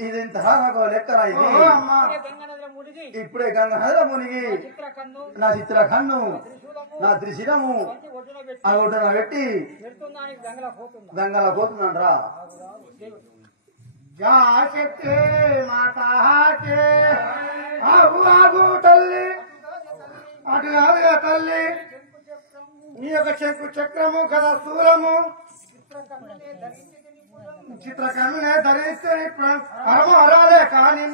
ఇది ఇంతగా నాకు లెక్కరా ఇది ఇప్పుడే గంగ నదిలో మునిగి నా చిత్ర కన్ను నా త్రిశిరము ఆ ఒడ్డున పెట్టి గంగలో పోతున్నాడ్రా శక్తి మాతాకే ఆగు ఆగు తల్లి అటు కాదుగా తల్లి నీ యొక్క చక్రము కదా స్థూలము చిత్రకన్నునే ధరిస్తే పరమ అరాలే కానీ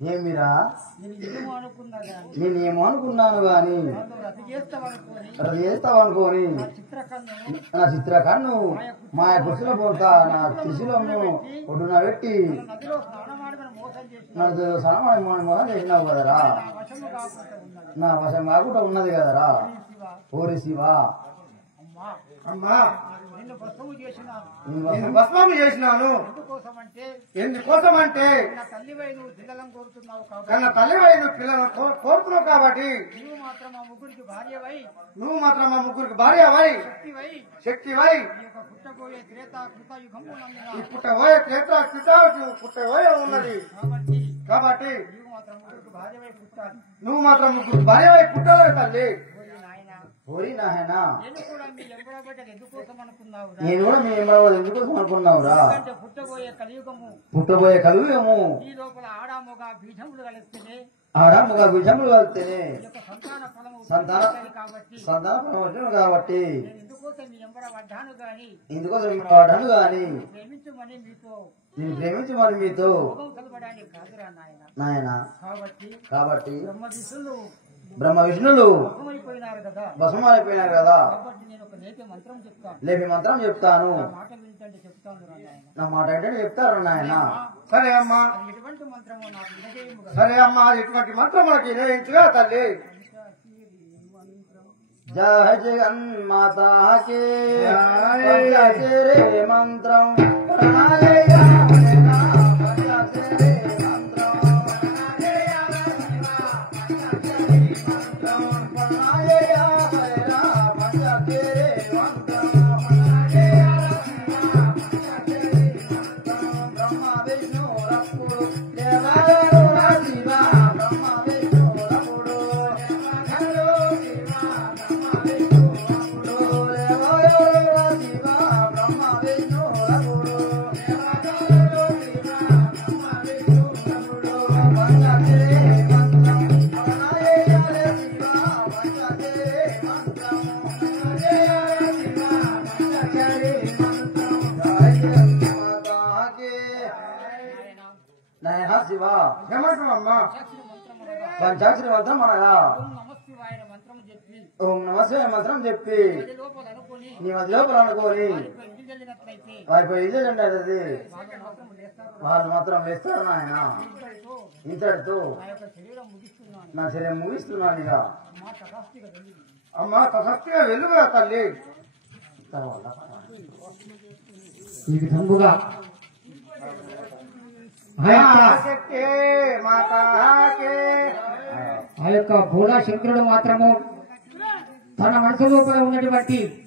ఏమిరా నేనేమో అనుకున్నాను గాని రద్దు చేస్తావనుకోని నా చిత్రకన్ను మా కుర్చీలో పోతా నా త్రిశూలము ఒడ్డున పెట్టి నాకు సనమాడి మోసం చేసినావు కదరా నా వశం కాకుండా ఉన్నది కదరా ఓరి శివా అమ్మా భస్మము చేసినాను ఎందుకోసమంటే కన్న తల్లివై నువ్వు పిల్లలను కోరుతున్నావు కాబట్టి నువ్వు మాత్రం మా ముగ్గురికి భార్యవై శక్తివై ఈ పుట్టబోయే త్రేతా పుట్టబోయే ఉన్నది కాబట్టి నువ్వు మాత్రం ముగ్గురు భార్యవై పుట్టాలి తల్లి ఓరి నాయనా నేను కూడా మీ ఎంబడవాడు ఎందుకోసం అనుకున్నావురా పుట్టబోయే కలియుగము ఆడాముగా బీజములు కలిస్తేనే సంతాన ఫలం వచ్చిన కాబట్టి ఇందుకోసం వాడాను గాని నేను ప్రేమించమని మీతో నాయన కాబట్టి బ్రహ్మ విష్ణులు భస్మైపోయినారు కదా లేపి మంత్రం చెప్తాను నా మాట ఏంటంటే చెప్తారు నాయన సరే అమ్మా సరే అమ్మా ఇటువంటి మంత్రం మనకి నిర్ణయించుగా తల్లి జయ జగన్మాతాకి మంత్రం శివా ఏమంటున్నామ్మా పంచాక్షరి మంత్రం అనగా ఓం నమస్కార మంత్రం చెప్పి నీ మధ్య లోపల అనుకోని వారికి ఇదేండి అది వాళ్ళు మాత్రం వేస్తారు నాయన ఇంతటితో నా శరీరం ముగిస్తున్నాను ఇక అమ్మా తసక్తిగా వెలుగురా తల్లి ఈ విధంగా ఆ యొక్క భోళా శంకరుడు మాత్రము తన మనసు లోపల ఉన్నటువంటి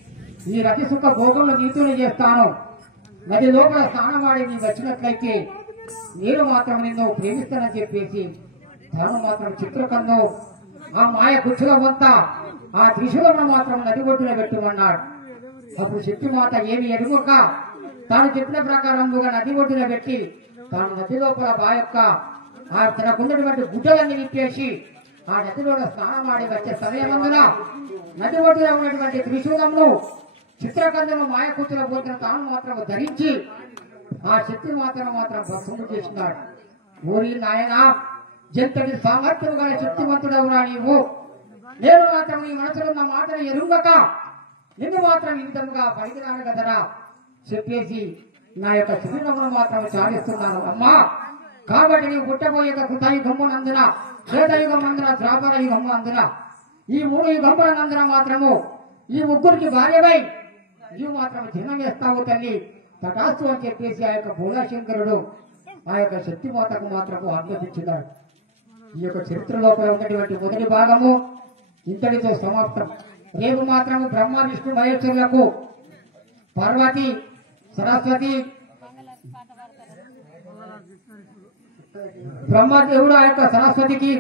ఈ రతి సుఖ భోగంలో నీతులు చేస్తాను నది లోపల స్నానమాడి నీ వచ్చినట్లయితే నేను మాత్రం నిన్ను ప్రేమిస్తానని చెప్పేసి తాను మాత్రం చిత్రకంలో ఆ మాయ కుచ్చుల వంత ఆ త్రిశూలమును మాత్రం నది ఒడ్డున పెట్టమన్నాడు. అప్పుడు శక్తిమాత ఏమి ఎరుగక తాను చెప్పిన ప్రకారముగా నది ఒడ్డున పెట్టి తాను నది లోపల బాయొక్క తనకున్నటువంటి గుడ్డలన్నీ విప్పేసి ఆ నదిలో స్నానమాడి వచ్చే సమయమందున నది ఒడ్డున ఉన్నటువంటి త్రిశూలమును చిత్రకందను మాయకూతుల పోతున్న తాను మాత్రం ధరించి ఆ శక్తి మాత్రం భస్మము చేసినాడు. ఊరి నాయన జంతటి సామర్థ్యం గల శక్తివంతుడవురా నీవు, నేను మాత్రం నీ మనసులో ఉన్న మాటను ఎరుగక నిన్ను మాత్రం ఈ విధంగా పలికినాను కదరా చెప్పేసి నా యొక్క శరీరమును మాత్రం చాలిస్తున్నాను అమ్మా. కాబట్టి నీవు పుట్టబోయే కృతయుగమ్మునందున శ్వేతయుగమందున ద్రాపర యుగమ్మందున ఈ 3 యుగములనందున మాత్రము ఈ ముగ్గురికి భార్యవై నీవు మాత్రం జన్మ వేస్తావు తల్లి తటాస్తు అని చెప్పేసి ఆ యొక్క భోళాశంకరుడు ఆ యొక్క శక్తిమాతకు మాత్రము అనుమతించినాడు. ఈ యొక్క చరిత్ర లోపల ఉన్నటువంటి మొదటి భాగము ఇంతటితో సమాప్తం. రేపు మాత్రము బ్రహ్మ విష్ణు మహేశ్వరులకు పార్వతి సరస్వతి బ్రహ్మదేవుడు ఆ యొక్క సరస్వతికి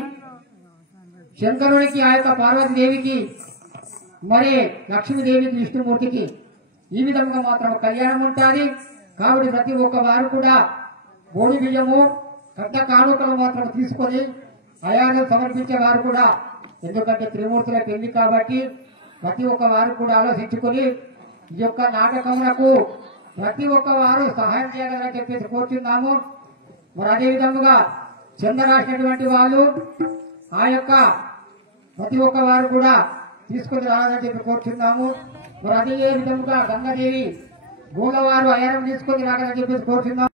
శంకరునికి ఆ యొక్క పార్వతీదేవికి మరి లక్ష్మీదేవికి విష్ణుమూర్తికి ఈ విధంగా మాత్రం కళ్యాణం ఉంటుంది. కాబట్టి ప్రతి ఒక్క వారు కూడా బోడి బియ్యము కట్ట కానుకలు మాత్రం తీసుకొని అయాన్ని సమర్పించే వారు కూడా, ఎందుకంటే త్రిమూర్తుల పెళ్లి కాబట్టి ప్రతి ఒక్క వారు కూడా ఆలోచించుకొని ఈ యొక్క నాటకములకు ప్రతి ఒక్క వారు సహాయం చేయాలని చెప్పేసి కోరుతున్నాము. మరి అదే విధముగా చంద రాసినటువంటి వాళ్ళు ఆ యొక్క ప్రతి ఒక్క వారు కూడా తీసుకుని రావాలని చెప్పి కోరుతున్నాము. మరి అదే విధముగా గంగాదేవి గోలవారు అయారం తీసుకొని రావాలని చెప్పేసి కోరుతున్నాము.